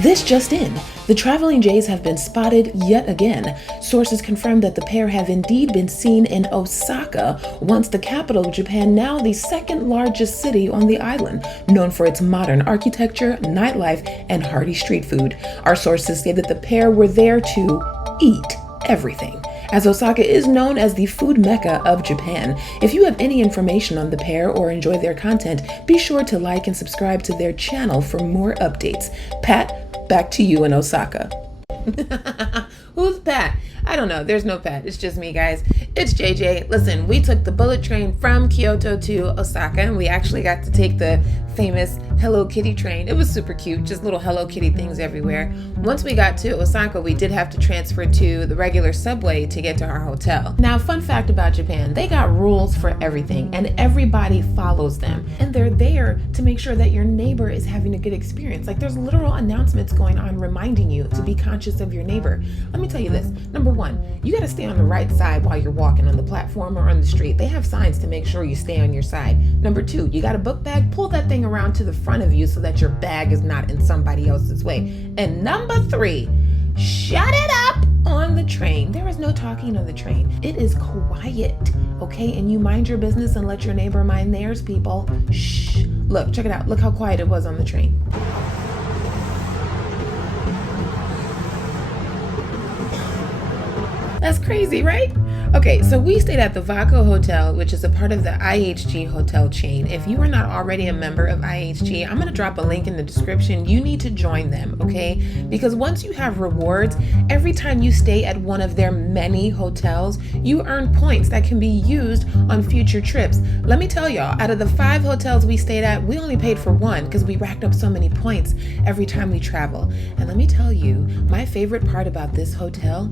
This just in, the traveling Jays have been spotted yet again. Sources confirm that the pair have indeed been seen in Osaka, once the capital of Japan, now the second largest city on the island, known for its modern architecture, nightlife, and hearty street food. Our sources say that the pair were there to eat everything, as Osaka is known as the food mecca of Japan. If you have any information on the pair or enjoy their content, be sure to like and subscribe to their channel for more updates. Pat, back to you in Osaka. Who's Pat? I don't know. There's no Pat. It's just me, guys. It's JJ. Listen, we took the bullet train from Kyoto to Osaka, and we actually got to take the famous Hello Kitty train. It was super cute, just little Hello Kitty things everywhere. Once we got to Osaka, we did have to transfer to the regular subway to get to our hotel. Now, fun fact about Japan, they got rules for everything, and everybody follows them. And they're there to make sure that your neighbor is having a good experience. Like, there's literal announcements going on reminding you to be conscious of your neighbor. Let me tell you this. Number one, you got to stay on the right side while you're walking on the platform or on the street. They have signs to make sure you stay on your side. Number two, you got a book bag, pull that thing around to the front of you so that your bag is not in somebody else's way. And number three, shut it up on the train. There is no talking on the train. It is quiet, okay? And you mind your business and let your neighbor mind theirs, people. Shh. Look, check it out. Look how quiet it was on the train. That's crazy, right? Okay, so we stayed at the Vako Hotel, which is a part of the IHG hotel chain. If you are not already a member of IHG, I'm gonna drop a link in the description. You need to join them, okay? Because once you have rewards, every time you stay at one of their many hotels, you earn points that can be used on future trips. Let me tell y'all, out of the 5 hotels we stayed at, we only paid for 1 because we racked up so many points every time we travel. And let me tell you, my favorite part about this hotel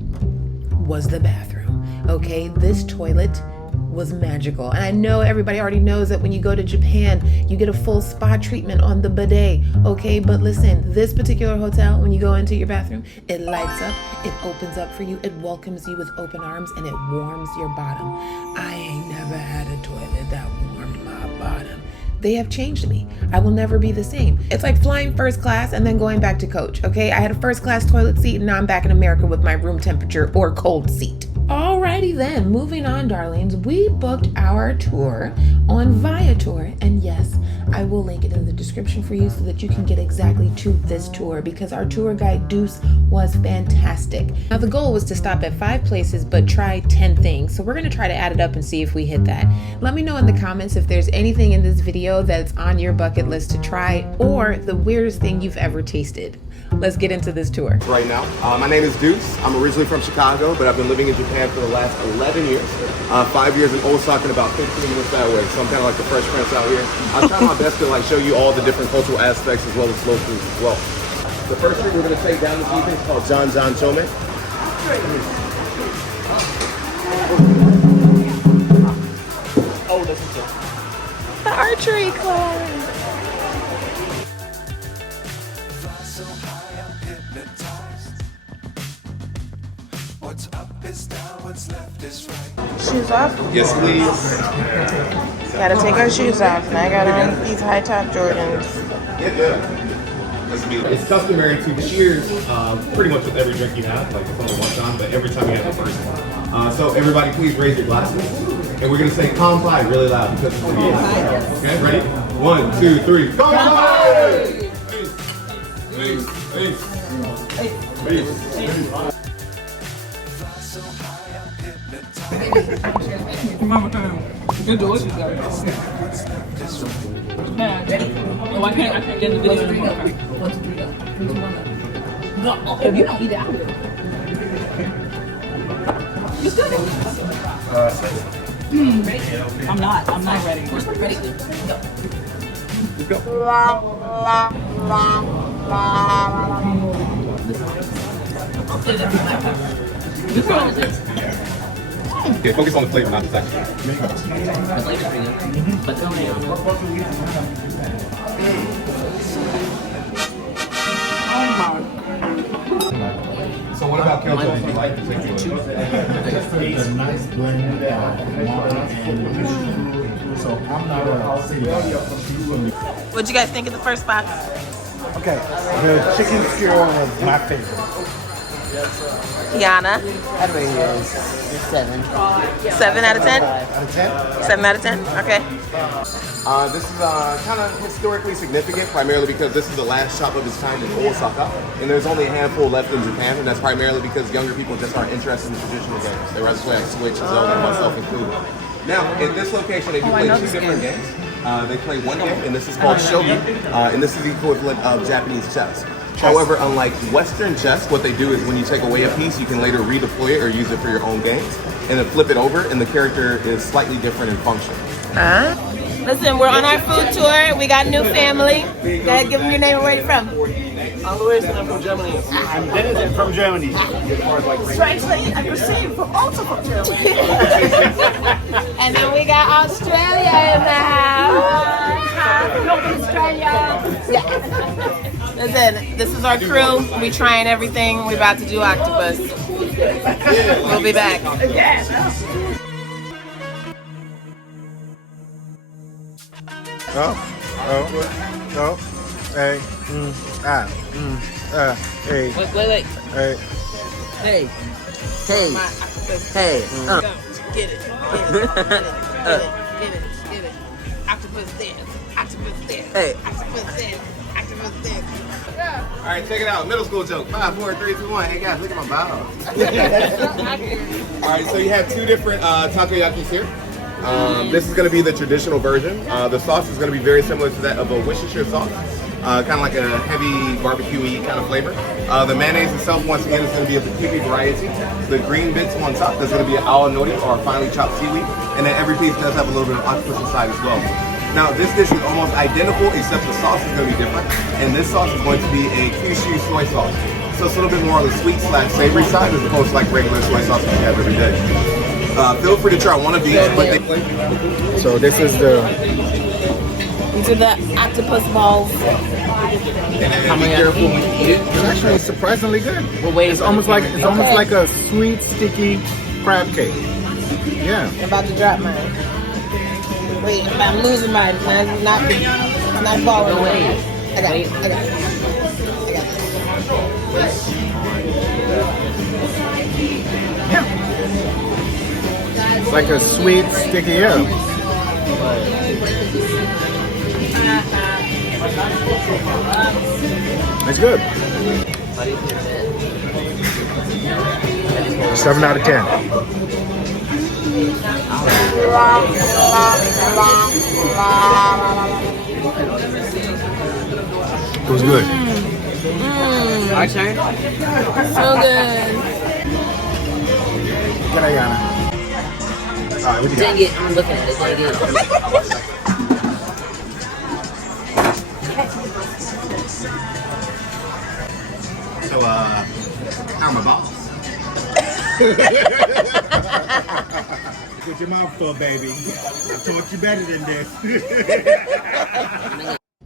was the bathroom. Okay, this toilet was magical. And I know everybody already knows that when you go to Japan, you get a full spa treatment on the bidet. Okay, but listen, this particular hotel, when you go into your bathroom, it lights up, it opens up for you, it welcomes you with open arms, and it warms your bottom. I ain't never had a toilet that warmed my bottom. They have changed me. I will never be the same. It's like flying first class and then going back to coach, okay? I had a first class toilet seat and now I'm back in America with my room temperature or cold seat. Alrighty then, moving on, darlings. We booked our tour on Viator, and yes, I will link it in the description for you so that you can get exactly to this tour, because our tour guide Deuce was fantastic. Now the goal was to stop at 5 places but try 10 things, so we're gonna try to add it up and see if we hit that. Let me know in the comments if there's anything in this video that's on your bucket list to try, or the weirdest thing you've ever tasted. Let's get into this tour. Right now, my name is Deuce. I'm originally from Chicago, but I've been living in Japan for the last 11 years. 5 years in Osaka and about 15 minutes that way. So I'm kind of like the Fresh Prince out here. I'll try my best to like show you all the different cultural aspects as well as slow foods as well. The first street we're going to take down this evening is called John Chome. Oh, this is it. The archery club. Shoes off? Yes, please. Gotta take our shoes off. And I got on these high top Jordans. It's customary to cheers pretty much with every drink you have. Like it's only one time, but every time you have the first one. So everybody please raise your glasses. And we're going to say Kanpai really loud because it's the game. Okay, ready? 1, 2, 3. Kanpai! Peace. Mama time. You're delicious, guys. Oh, I can't get in the video anymore. 1, 2, 3, go. 3, 2, 1, go. No, if you don't eat it, I will. You still do it. I'm not ready. Ready? Go. This one is it. Okay, focus on the flavor, not the texture. The flavor's pretty good. But tell me. So what about Kyoto? Do you like particularly? It's a nice blend of modern and so I'm not a city. What'd you guys think of the first box? Okay, the chicken skewer was my favorite. Kiana, I'd rate it as 7. 7 out of 10? Out of 10? 7 out of 10? Okay. This is kind of historically significant, primarily because this is the last shop of its kind in Osaka, and there's only a handful left in Japan, and that's primarily because younger people just aren't interested in traditional games. They rather play like Switch, Zelda, myself included. Now, at this location, they do play 2 different games. They play one game, and this is called shogi, and this is the equivalent of Japanese chess. However, unlike Western chess, what they do is when you take away a piece, you can later redeploy it or use it for your own games, and then flip it over, and the character is slightly different in function. Listen, we're on our food tour. We got new family. Go ahead, give them your name and where you're from. I'm Luis and I'm from Germany. I'm Dennis, I'm from Germany. Strangely, I perceive from also from Germany. And then we got Australia in the house. From Australia. Yeah. Listen, this is our crew. We trying everything. We're about to do octopus. We'll be back. Hey, hey, Wait. hey. Hey. Get it. Octopus dance. Octopus dance. Hey. Octopus dance. Octopus dance. All right, check it out. Middle school joke. 5, 4, 3, 2, 1. Hey guys, look at my bow. All right, so you have 2 different takoyakis here. This is going to be the traditional version. The sauce is going to be very similar to that of a Worcestershire sauce. Kind of like a heavy barbecue-y kind of flavor. The mayonnaise itself, once again, is going to be a particular variety. The green bits on top, there's going to be an awa nori, or finely chopped seaweed. And then every piece does have a little bit of octopus inside as well. Now, this dish is almost identical, except the sauce is going to be different. And this sauce is going to be a Kyushu soy sauce. So it's a little bit more on the sweet/savory side, as opposed to like regular soy sauce that you have every day. Feel free to try one of these, but So this is the These are the octopus balls. How many careful when you eat it? it's actually surprisingly good. Well, wait. It's almost like a sweet, sticky crab cake. Yeah. I'm about to drop mine. Wait, I'm losing mine. I'm not falling away. I got it. It's like a sweet, sticky, yeah. It's good. 7 out of 10. It was good. Our turn? So good. Get Ayana. All right, what you got? Dang it, I'm looking at it, dang it. So, how are my balls? With your mouth full, baby. I taught you better than this.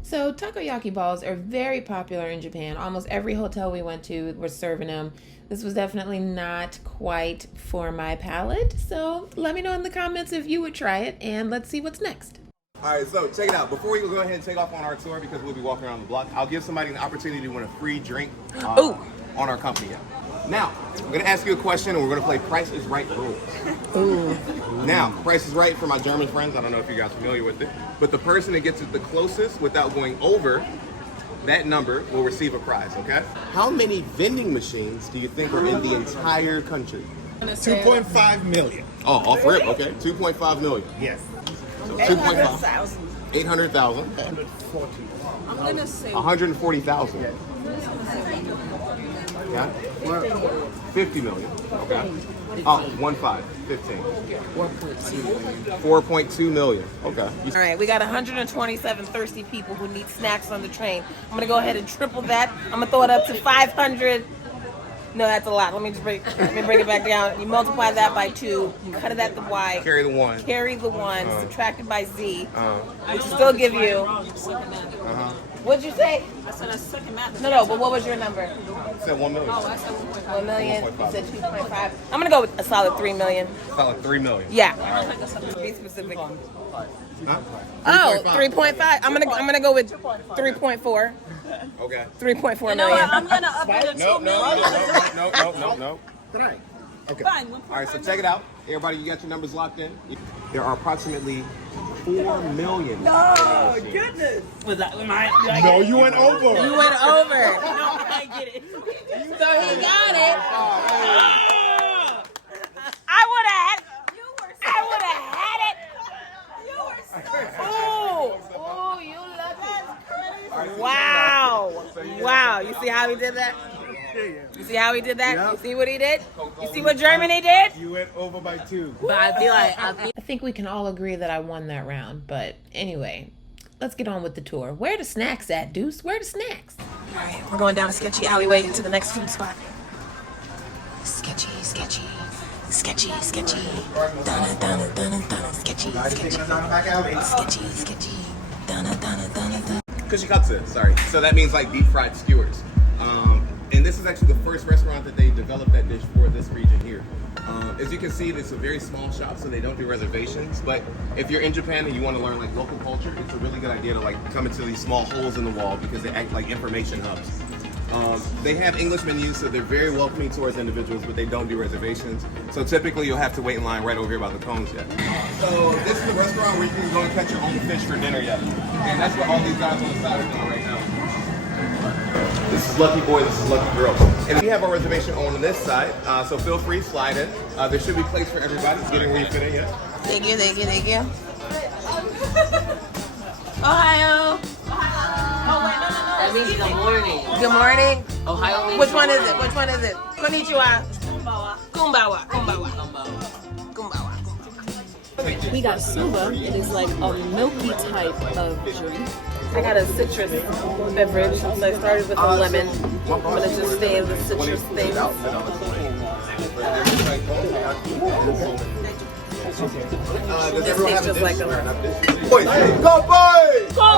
So takoyaki balls are very popular in Japan. Almost every hotel we went to was serving them. This was definitely not quite for my palate. So let me know in the comments if you would try it, and let's see what's next. All right, so check it out. Before we go ahead and take off on our tour, because we'll be walking around the block, I'll give somebody an opportunity to win a free drink on our company app. Now, I'm going to ask you a question, and we're going to play Price is Right rules. Ooh. Now, Price is Right for my German friends. I don't know if you guys are familiar with it, but the person that gets it the closest without going over that number will receive a prize, okay? How many vending machines do you think are in the entire country? 2.5 million. Oh, off rip, okay. 2.5 million. Yes. So 2.5. 800,000. I'm gonna say 140,000. Yeah. 50 million. Okay. Oh, 15. 4.2 million. Okay. All right, we got 127 thirsty people who need snacks on the train. I'm gonna go ahead and triple that. I'm gonna throw it up to 500. No, that's a lot. Let me bring it back down. You multiply that by 2, cut it at the y. Carry the 1. Carry the 1, subtracted by z, which will still give you What'd you say? I said I suck in math. No, but what was your number? I said 1 million. Oh, I said 1.5. 1 million? 1.5. You said 2.5. I'm gonna go with a solid 3 million. About like 3 million. Yeah. I don't think that's something. Be specific. Huh? Oh, 3.5. I'm gonna go with 3.4. Okay. 3.4 You know what? million. I'm gonna up it to 2 million. No. Okay. Fine, All right, so check it out. Everybody, you got your numbers locked in. There are approximately 4 million. Oh, goodness. Was that my? No, you went over. You went over. No, I get it. So he got it. I would have had it. You were so. Oh, you lucky. Wow. You see how he did that? You see how he did that? Yep. You see what he did? You see what Germany did? You went over by 2. But I feel like I think we can all agree that I won that round. But anyway, let's get on with the tour. Where the snacks at, Deuce? Where the snacks? All right, we're going down a sketchy alleyway into the next food spot. Sketchy. Donna. Sketchy. Donna. Kushikatsu, sorry. So that means like deep fried skewers. And this is actually the first restaurant that they developed that dish for this region here. As you can see, it's a very small shop, so they don't do reservations. But if you're in Japan and you want to learn like local culture, it's a really good idea to like come into these small holes in the wall because they act like information hubs. They have English menus, so they're very welcoming towards individuals, but they don't do reservations. So typically you'll have to wait in line right over here by the cones yet. So this is the restaurant where you can go and catch your own fish for dinner yet. And that's what all these guys on the side are doing right now. This is Lucky Boy, this is Lucky Girl. And we have our reservation on this side, so feel free, slide in. There should be place for everybody. It's getting refitted, yeah. Thank you. Ohio. Oh, wait, no. that means good morning. Good morning. Ohio means Which one good is it? morning. Konnichiwa. Kumbawa. We got suba. It is like a milky type of drink. I got a citrus beverage. So I started with a lemon. I'm gonna just stay in the citrus thing. Does This everyone tastes have just a like dish? a Boys, go boys! Go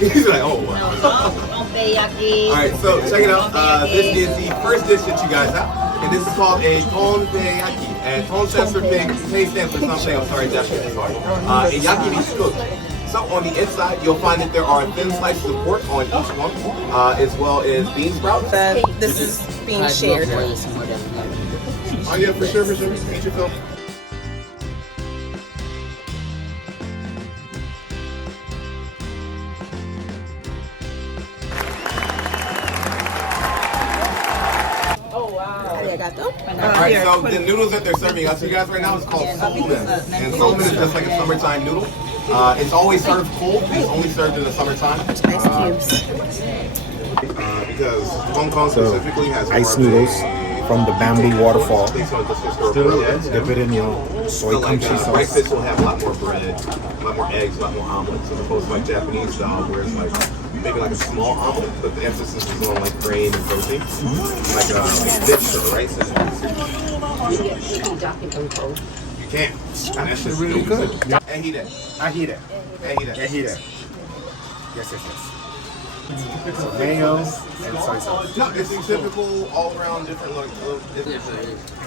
He's like, oh wow. All right, so check it out. This is the first dish that you guys have, and this is called a tonbeyaki. And ton stands for pig, pei stands for something. I'm sorry, Japanese. Sorry. And yaki means cooked. So on the inside, you'll find that there are thin slices of pork on each one, as well as bean sprouts. This is being shared. Oh yeah, for sure. Eat your fill. Alright, so the noodles that they're serving us, you guys, right now is called solmen. And solmen is just like a summertime noodle. It's always served cold. It's only served in the summertime. Because Hong Kong specifically has ice more of noodles a, from the Bamboo waterfall. Still, Dip it in your soy so like kimchi rice sauce. fish will have a lot more bread, a lot more eggs, a lot more omelets, as opposed to like Japanese style where it's like maybe like a small omelet, but the emphasis is on like grain and protein, like fish or rice. You can't. That shit's really good. Ahira. Yes. So mayo and soy sauce. No, it's a typical all-around different look.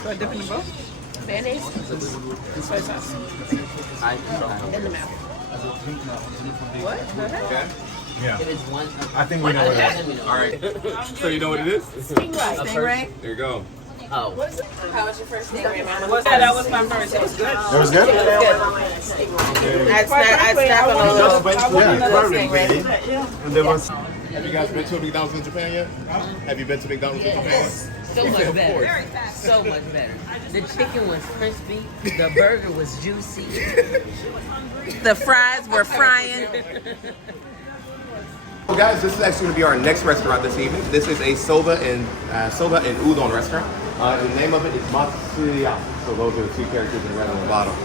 So dipping in both? Mayonnaise? Soy sauce? In the mouth. What? Okay. Yeah. If it's one, I think we know what it is. All right. So you know what it is? Stingray? There you go. oh, How was your first stingray, Mama? That was my first. It was good. That was good? I snapped on a little. Yeah. And there was Have you guys been to a McDonald's in Japan yet? Have you been to McDonald's in Japan? so much Of better. course. So much better. The chicken was crispy. The burger was juicy. The fries were frying. Well, guys, this is actually going to be our next restaurant this evening. This is a soba and udon restaurant. And the name of it is Matsuya. So those are the two characters in red on the bottom.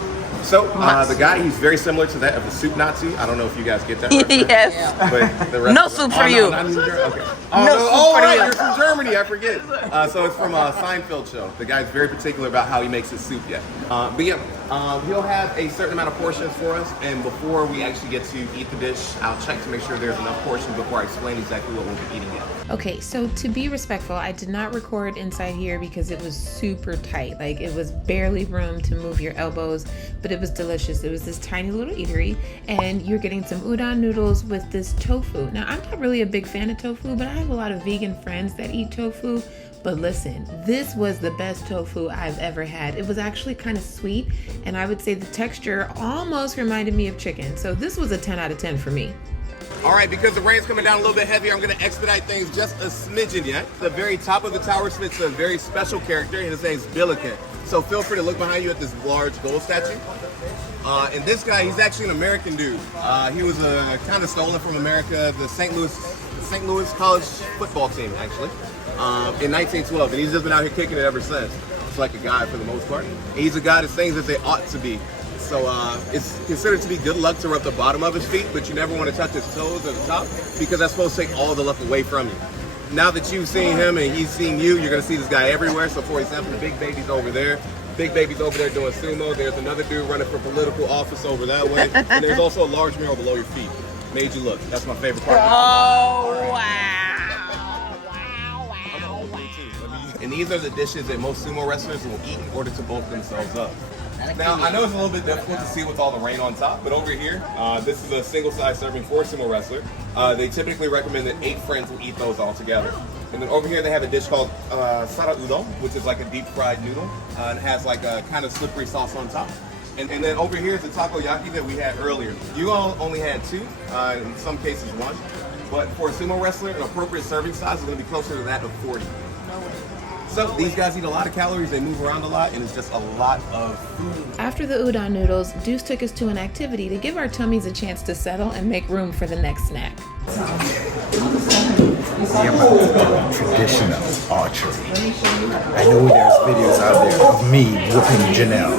So the guy, he's very similar to that of the soup Nazi. I don't know if you guys get that reference. Yes. But the rest No of it- soup for you. Not in Germany? Okay. soup for right, you. you're from Germany. I forget. So it's from a Seinfeld show. The guy's very particular about how he makes his soup yet. But yeah, He'll have a certain amount of portions for us, and before we actually get to eat the dish, I'll check to make sure there's enough portions before I explain exactly what we'll be eating yet. Okay, so to be respectful, I did not record inside here because it was super tight. Like, it was barely room to move your elbows, but it was delicious. It was this tiny little eatery, and you're getting some udon noodles with this tofu. Now, I'm not really a big fan of tofu, but I have a lot of vegan friends that eat tofu. But listen, this was the best tofu I've ever had. It was actually kind of sweet, and I would say the texture almost reminded me of chicken. So this was a 10 out of 10 for me. All right, because the rain's coming down a little bit heavier, I'm gonna expedite things just a smidgen yet. The very top of the tower sits a very special character, and his name's Billiken. So feel free to look behind you at this large gold statue. And this guy, he's actually an American dude. He was kind of stolen from America, the St. Louis College football team, actually, in 1912. And he's just been out here kicking it ever since. It's like a guy for the most part. And he's a guy that's things that they ought to be. So it's considered to be good luck to rub the bottom of his feet, but you never want to touch his toes or the top because that's supposed to take all the luck away from you. Now that you've seen him and he's seen you, you're going to see this guy everywhere. So for example, the big baby's over there. Big baby's over there doing sumo. There's another dude running for political office over that way. And there's also a large mural below your feet. Made you look. That's my favorite part. Oh, wow. And these are the dishes that most sumo wrestlers will eat in order to bulk themselves up. Now, I know it's a little bit difficult to see with all the rain on top, but over here, this is a single size serving for a sumo wrestler. They typically recommend that 8 friends will eat those all together. And then over here they have a dish called sara udon, which is like a deep fried noodle, and has like a kind of slippery sauce on top. And then over here is the takoyaki that we had earlier. You all only had 2, in some cases 1. But for a sumo wrestler, an appropriate serving size is going to be closer to that of 40. So these guys eat a lot of calories, they move around a lot, and it's just a lot of food. After the udon noodles, Deuce took us to an activity to give our tummies a chance to settle and make room for the next snack. Traditional archery. I know there's videos out there of me whooping Janelle.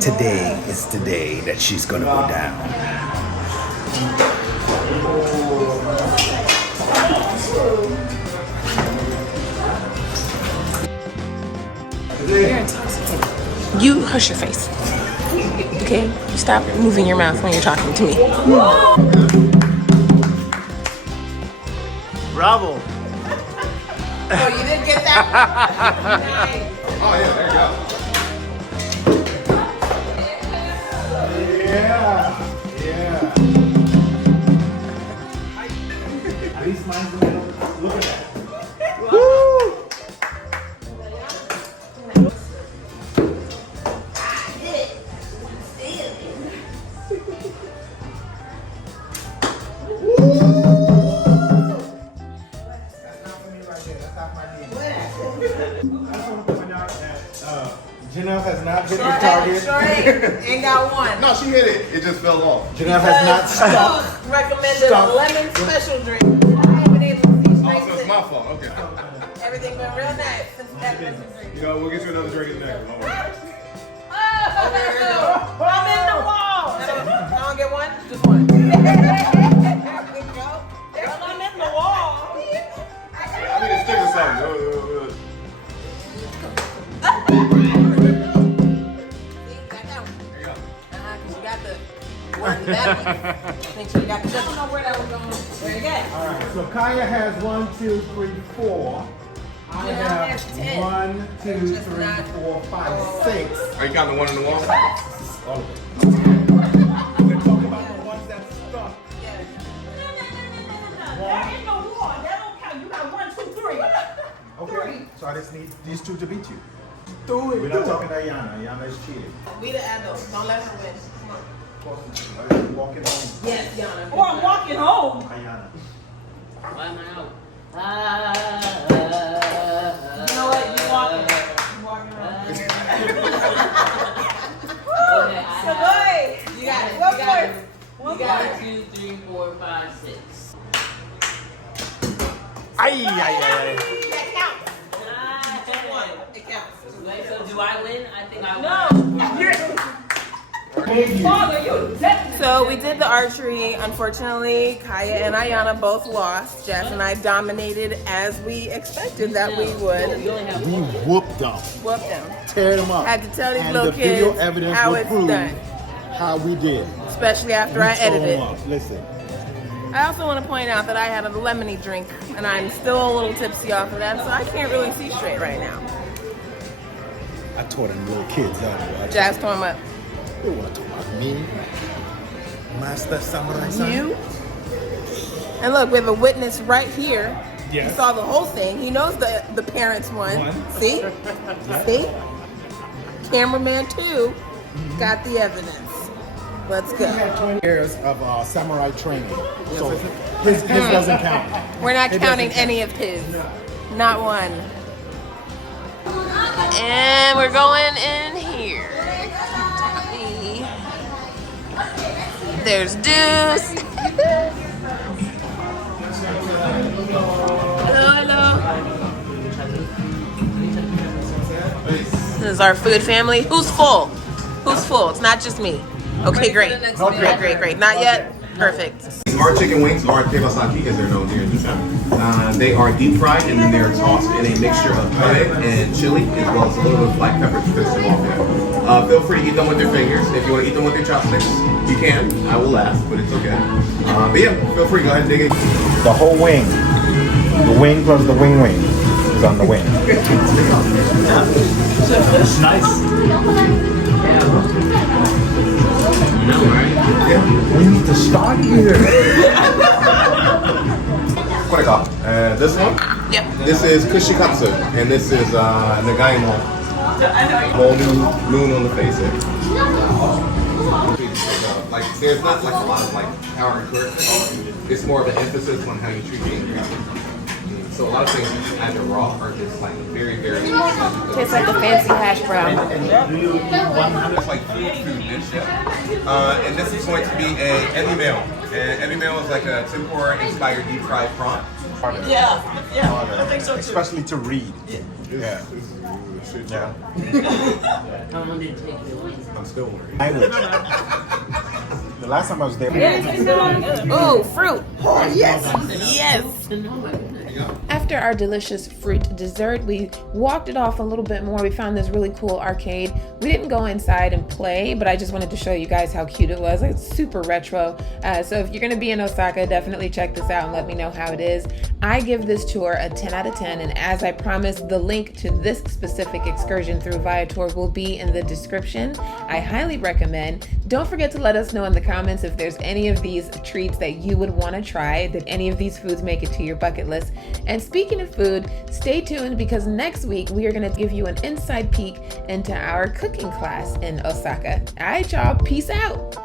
Today is the day that she's gonna go down. You're intoxicated. You hush your face. Okay? You stop moving your mouth when you're talking to me. Bravo. Oh, you didn't get that? Nice. Oh yeah, there you go. Yeah. At least mine's in the middle. Look at that. Woo! Janelle has not hit the target. Sure ain't got one. No, she hit it. It just fell off. Janelle has not stopped. Deuce recommended Stop. a lemon special drink. I haven't been able to see Oh, straight so it's my fault. Okay. Everything went real nice since that special drink. You know, we'll get you another drink in there. Don't worry. I'm in the wall. I don't get one, just one. There we go. I'm in the wall. I need to stick with something. Make sure you got the I don't know where that was going. Where you got? All right, so Kaya has 1, 2, 3, 4. I have 1, 2, 3, 4, 5, 6. Are you counting the one on the wall? We're talking about the ones that stuck. That ain't no war. That don't count. You got 1, 2, 3. Okay, so I just need these 2 to beat you. We're not talking to Ayana. Ayana is cheating. We the adults. Don't let her win. Come on. Walking home. Yes, Yana. Or I'm walking home. Ayana. Why am I out? You know what? You walking. You walking around. Okay, So good. You got it. What more? You got 2, 3, 4, 5, 6. Ay. That counts. Just one. It counts. Wait, so do I win? I think I win. No. So we did the archery. Unfortunately, Kaya and Ayana both lost. Jess and I dominated as we expected that we would. We whooped them. Whooped them. Tear them up. Had to tell these and little the video kids evidence how will it's prove done. how we did. Especially after I We tore edited. them up. Listen. I also want to point out that I had a lemony drink and I'm still a little tipsy off of that, so I can't really see straight right now. I tore them little kids up. Jazz tore them up. They want to talk about me. Master Samurai. You? And look, we have a witness right here. Yes. He saw the whole thing. He knows the parents won. See? See? Cameraman 2 got the evidence. Let's go. 20 years of samurai training. So his doesn't count. We're not counting any of his. Not one. And we're going in here. There's Deuce. Hello. This is our food family. Who's full? Who's full? It's not just me. Okay, great. Great. Not yet? Perfect. Our chicken wings are kebasaki, as they're known here in Japan. They are deep fried and then they're tossed in a mixture of penne and chili, as well as a little bit of black pepper to finish them off with. Feel free to eat them with your fingers. If you want to eat them with your chopsticks, you can. I will laugh, but it's okay. But yeah, feel free. Go ahead and dig it. The whole wing. The wing plus the wing is on the wing. It's nice. We need to start here. This one? Yep. This is kushikatsu, and this is nagaimo. Whole new moon on the face here. Like, there's not like a lot of like power and encouragement. It's more of an emphasis on how you treat the ingredients. So a lot of things either raw or just like very, very. Tastes like a fancy hash brown. It's like food dish, yeah. And this is going to be a ebi meal. And ebi meal is like a tempura inspired deep fried prawn. Yeah, I think so too. Especially to read. Yeah. I'm still learning. The last time I was there. Ooh, fruit. Oh, yes. Yes. After our delicious fruit dessert, we walked it off a little bit more. We found this really cool arcade. We didn't go inside and play, but I just wanted to show you guys how cute it was. It's super retro. So if you're going to be in Osaka, definitely check this out and let me know how it is. I give this tour a 10 out of 10, and as I promised, the link to this specific excursion through Viator will be in the description. I highly recommend. Don't forget to let us know in the comments if there's any of these treats that you would want to try, that any of these foods make it to your bucket list. And speaking of food, stay tuned because next week we are going to give you an inside peek into our cooking class in Osaka. All right, y'all. Peace out.